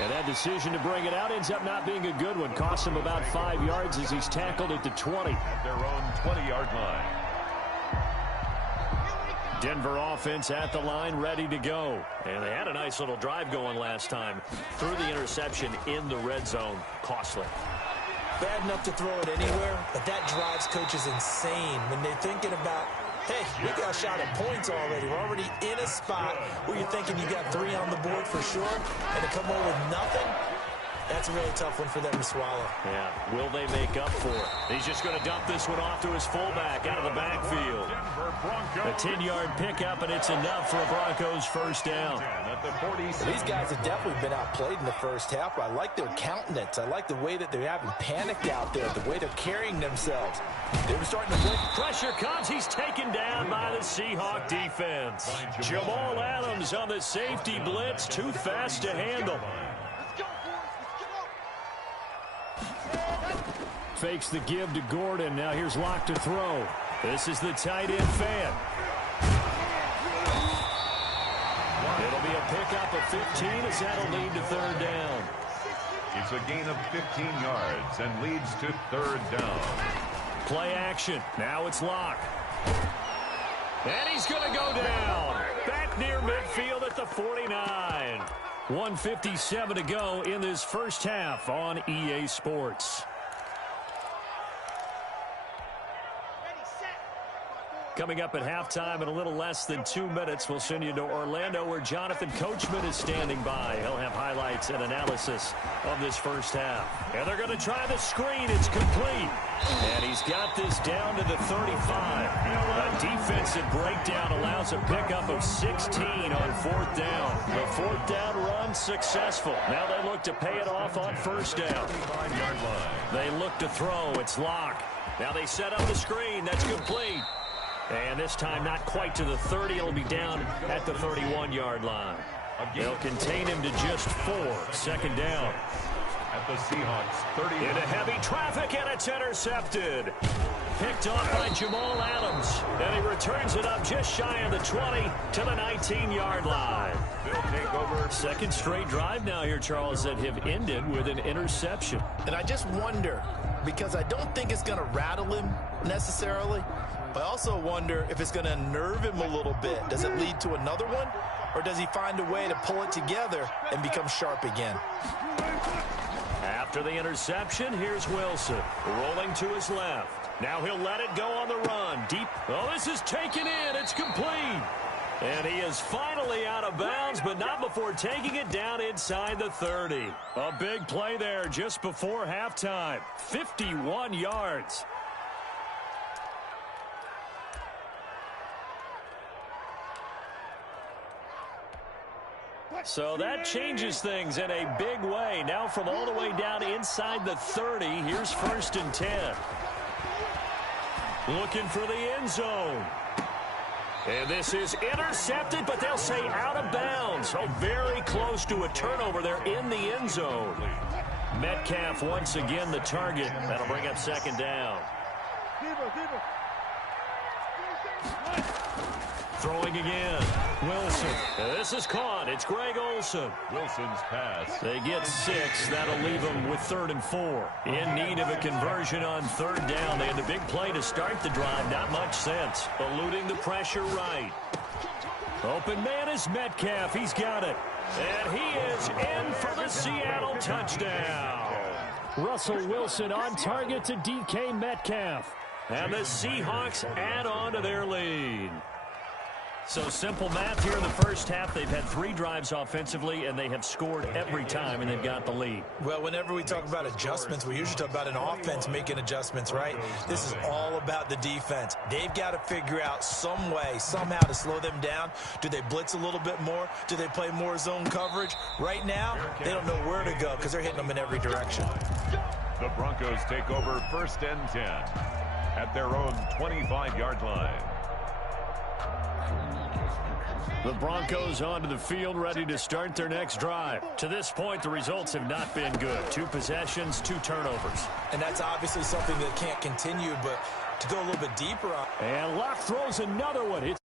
And that decision to bring it out ends up not being a good one. Cost him about 5 yards as he's tackled at the 20. At their own 20-yard line. Denver offense at the line, ready to go. And they had a nice little drive going last time. Threw the interception in the red zone. Costly. Bad enough to throw it anywhere, but that drives coaches insane when they're thinking about, hey, we got a shot at points already. We're already in a spot where you're thinking you got 3 on the board for sure, and to come away with nothing, that's a really tough one for them to swallow. Yeah, will they make up for it? He's just going to dump this one off to his fullback out of the backfield. A 10-yard pickup, and it's enough for a Broncos first down. These guys have definitely been outplayed in the first half. I like their countenance. I like the way that they're having panicked out there, the way they're carrying themselves. They were starting to blink. Pressure comes. He's taken down by the Seahawk defense. Jamal Adams on the safety blitz. Too fast to handle. Fakes the give to Gordon. Now here's Locke to throw. This is the tight end fan. It'll be a pickup of 15 as that'll lead to third down. It's a gain of 15 yards and leads to third down. Play action. Now it's Locke. And he's going to go down. Back near midfield at the 49. 1:57 to go in this first half on EA Sports. Coming up at halftime in a little less than 2 minutes, we'll send you to Orlando where Jonathan Coachman is standing by. He'll have highlights and analysis of this first half. And they're going to try the screen. It's complete. And he's got this down to the 35. A defensive breakdown allows a pickup of 16 on fourth down. The fourth down run successful. Now they look to pay it off on first down. They look to throw. It's Locke. Now they set up the screen. That's complete. And this time not quite to the 30. It'll be down at the 31-yard line. They'll contain him to just 4. Second down. At the Seahawks 30. Into heavy traffic, and it's intercepted. Picked off by Jamal Adams. And he returns it up just shy of the 20 to the 19-yard line. They'll take over. Second straight drive now here, Charles, that have ended with an interception. And I just wonder, because I don't think it's going to rattle him necessarily, but I also wonder if it's going to unnerve him a little bit. Does it lead to another one? Or does he find a way to pull it together and become sharp again? After the interception, here's Wilson rolling to his left. Now he'll let it go on the run. Deep. Oh, this is taken in. It's complete. And he is finally out of bounds, but not before taking it down inside the 30. A big play there just before halftime. 51 yards. So that changes things in a big way. Now from all the way down inside the 30, here's 1st and 10. Looking for the end zone. And this is intercepted, but they'll say out of bounds. So very close to a turnover there in the end zone. Metcalf once again the target. That'll bring up second down. Throwing again. Wilson. This is caught. It's Greg Olsen. Wilson's pass. They get 6. That'll leave them with 3rd and 4. In need of a conversion on 3rd down. They had the big play to start the drive. Not much sense. Eluding the pressure right. Open man is Metcalf. He's got it. And he is in for the Seattle touchdown. Russell Wilson on target to DK Metcalf. And the Seahawks add on to their lead. So simple math here in the first half. They've had 3 drives offensively, and they have scored every time, and they've got the lead. Well, whenever we talk about adjustments, we usually talk about an offense making adjustments, right? This is all about the defense. They've got to figure out some way, somehow to slow them down. Do they blitz a little bit more? Do they play more zone coverage? Right now, they don't know where to go because they're hitting them in every direction. The Broncos take over 1st and 10 at their own 25-yard line. The Broncos onto the field, ready to start their next drive. To this point, the results have not been good. 2 possessions, 2 turnovers. And that's obviously something that can't continue, but to go a little bit deeper on. And Luck throws another one.